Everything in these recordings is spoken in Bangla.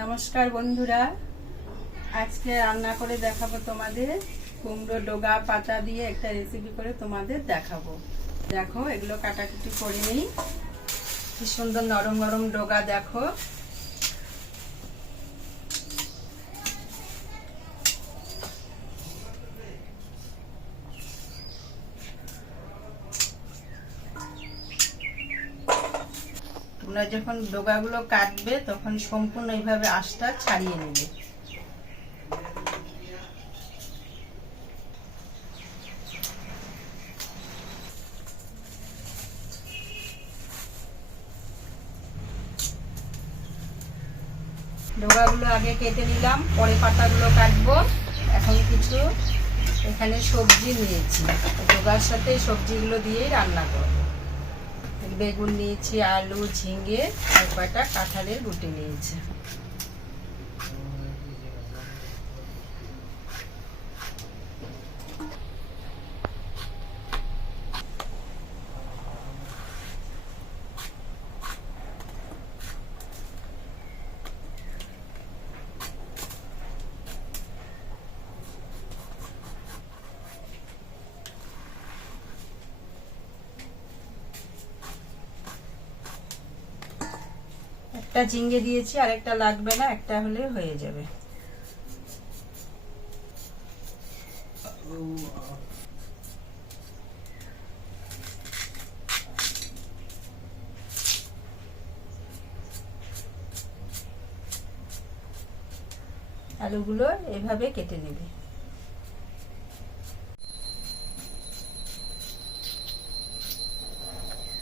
নমস্কার বন্ধুরা, আজকে রান্না করে দেখাবো তোমাদের কুমড়ো ডগা পাতা দিয়ে একটা রেসিপি করে তোমাদের দেখাবো। দেখো, এগুলো কাটাকুটি করে নিই। কি সুন্দর নরম নরম ডগা দেখো। তোমরা যখন ডগাগুলো কাটবে তখন সম্পূর্ণ এইভাবে আঁশটা ছাড়িয়ে নেবে। ডগাগুলো আগে কেটে নিলাম, পরে পাতাগুলো কাটবো। এখন কিছু এখানে সবজি নিয়েছি, ডগার সাথে সবজিগুলো দিয়েই রান্না করবো। বেগুন নিয়েছি, আলু, ঝিঙে আর কয়টা কাঁঠালের গুটি নিয়েছি। একটা ঝিঙে দিয়েছি, আর একটা লাগবে না, একটা হলে হয়ে যাবে। আলুগুলো এভাবে কেটে নেবে।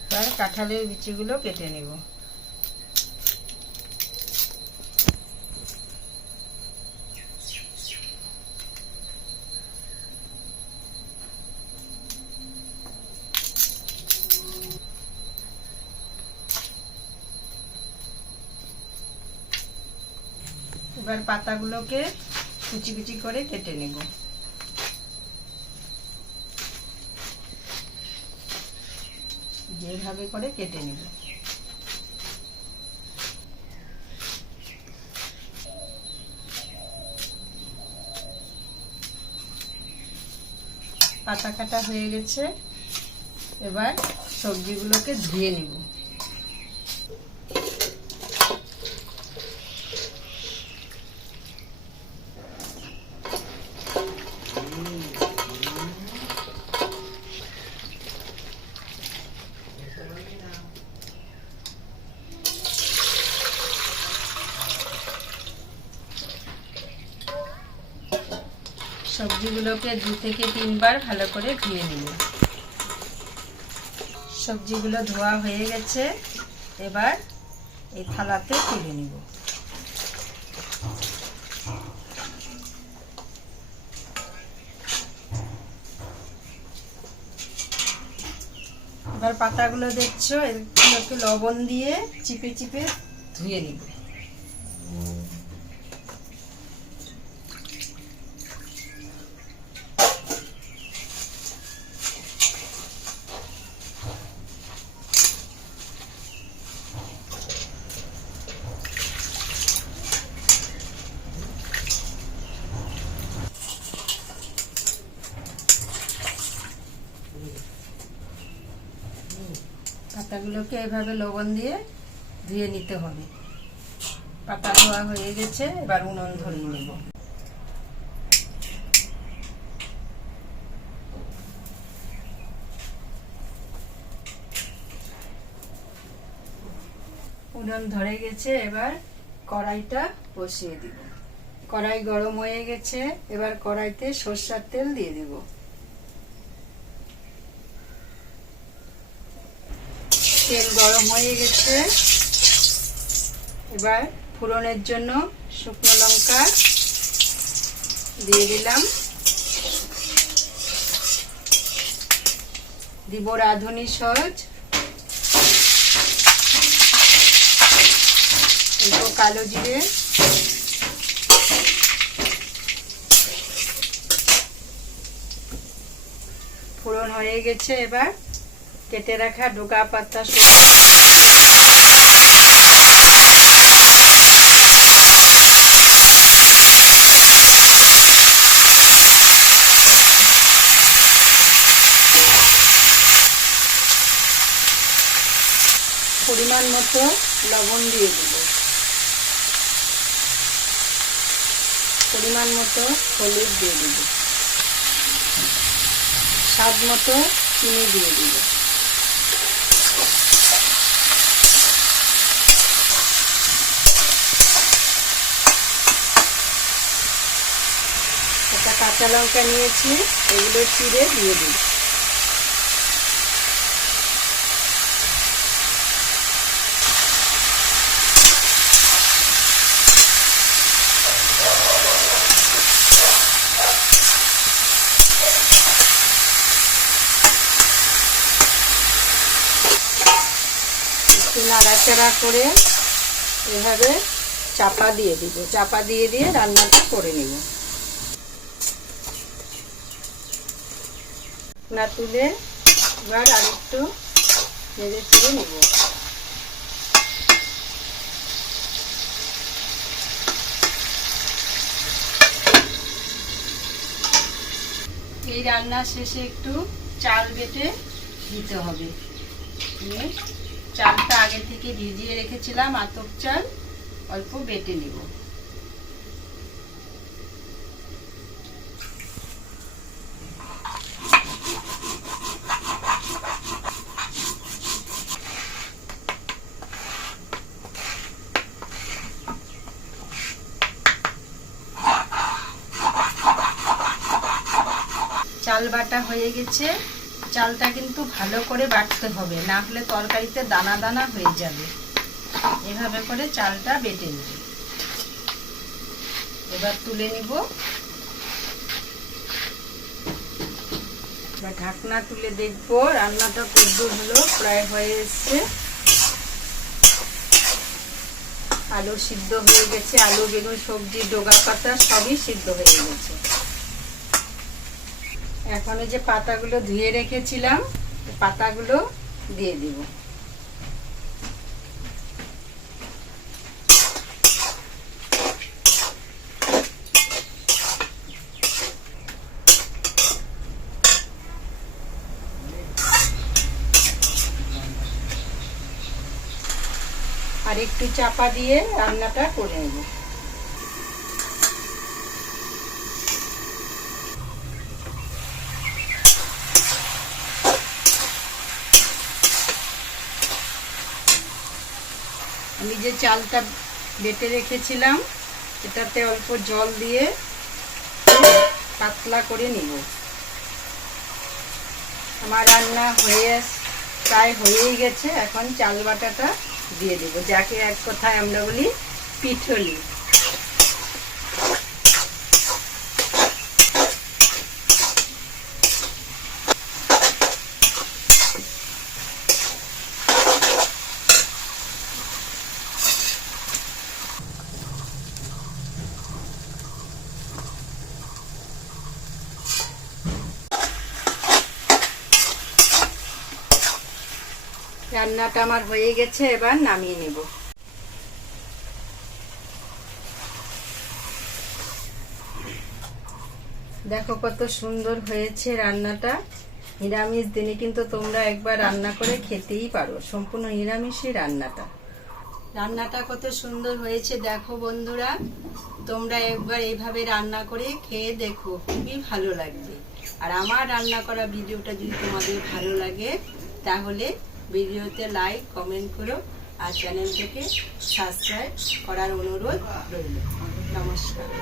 এবার কাঁঠালের বিচিগুলো কেটে নেব। এবার পাতাগুলোকে কুচি কুচি করে কেটে নেব। যেভাবে করে কেটে নেব। পাতা কাটা হয়ে গেছে, এবার সবজিগুলোকে ধুয়ে নেব। সবজিগুলোকে 2 থেকে 3 বার ভালো করে ধুয়ে নিব। সবজিগুলো ধোয়া হয়ে গেছে, এবার এই থালাতে তুলে নিব। এবার পাতাগুলো দেখছো, একটু লবণ দিয়ে চিপে চিপে ধুয়ে নিব। পাতাগুলোকে এভাবে লবণ দিয়ে ধুয়ে নিতে হবে। পাতা ধোয়া হয়ে গেছে, এবার উনুন ধরিয়ে নেব। উনুন ধরে গেছে, এবার কড়াইটা বসিয়ে দিব। কড়াই গরম হয়ে গেছে, এবার কড়াইতে সরষের তেল দিয়ে দিব। তেল গরম হয়ে গেছে, এবার ফোড়নের জন্য শুকনো লঙ্কা দিয়ে দিলাম। দিব রাঁধুনি সজ, অল্প কালো জিরে, ফোড়ন হয়ে গেছে, এবার কেটে রাখা ডগা পাতা পরিমাণ মতো লবণ দিয়ে দেব, পরিমাণ মতো হলুদ দিয়ে দেব, স্বাদ মতো চিনি দিয়ে দেব। একটা কাঁচা লঙ্কা নিয়েছি, এগুলো চিড়ে দিয়ে দিই। একটু নাড়াচাড়া করে এভাবে চাপা দিয়ে দিব, চাপা দিয়ে দিয়ে রান্নাটা করে নেব। না তুলে এবার আরেকটু নেড়ে চেড়ে নেব। এই রান্না শেষে একটু চাল বেটে দিতে হবে। চালটা আগে থেকে ভিজিয়ে রেখেছিলাম, আতপ চাল, অল্প বেটে নেব। চাল বাটা হয়ে গেছে। চালটা কিন্তু ভালো করে বাটতে হবে, না হলে তরকারিতে দানা দানা হয়ে যাবে। এভাবে করে চালটা বেটে নেব। এবার তুলে নিব। এবার ঢাকনা তুলে দেখবো রান্নাটা কতদূর হলো। প্রায় হয়ে এসছে। আলু সিদ্ধ হয়ে গেছে, আলু, বেগুন, সবজি, ডগা পাতা সবই সিদ্ধ হয়ে গেছে। এখন যে পাতাগুলো ধুয়ে রেখেছিলাম, পাতাগুলো দিয়ে দিব। আর একটু চাপা দিয়ে রান্নাটা করে নেব। আমি যে চালটা বেটে রেখেছিলাম এটাতে অল্প জল দিয়ে পাতলা করে নিব। আমার রান্না প্রায় হয়েই গেছে। এখন চাল বাটাটা দিয়ে দেব, যাকে এক কথায় আমরা বলি পিঠলি। রান্নাটা আমার হয়ে গেছে, এবার নামিয়ে নেব। দেখো কত সুন্দর হয়েছে রান্নাটা। নিরামিষ দিনে কিন্তু তোমরা একবার রান্না করে খেতেই পারো। সম্পূর্ণ নিরামিষই রান্নাটা কত সুন্দর হয়েছে দেখো বন্ধুরা। তোমরা একবার এইভাবে রান্না করে খেয়ে দেখো, খুবই ভালো লাগবে। আর আমার রান্না করা ভিডিওটা যদি তোমাদের ভালো লাগে তাহলে ভিডিওতে লাইক, কমেন্ট করো আর চ্যানেলটাকে সাবস্ক্রাইব করার অনুরোধ রইল। নমস্কার।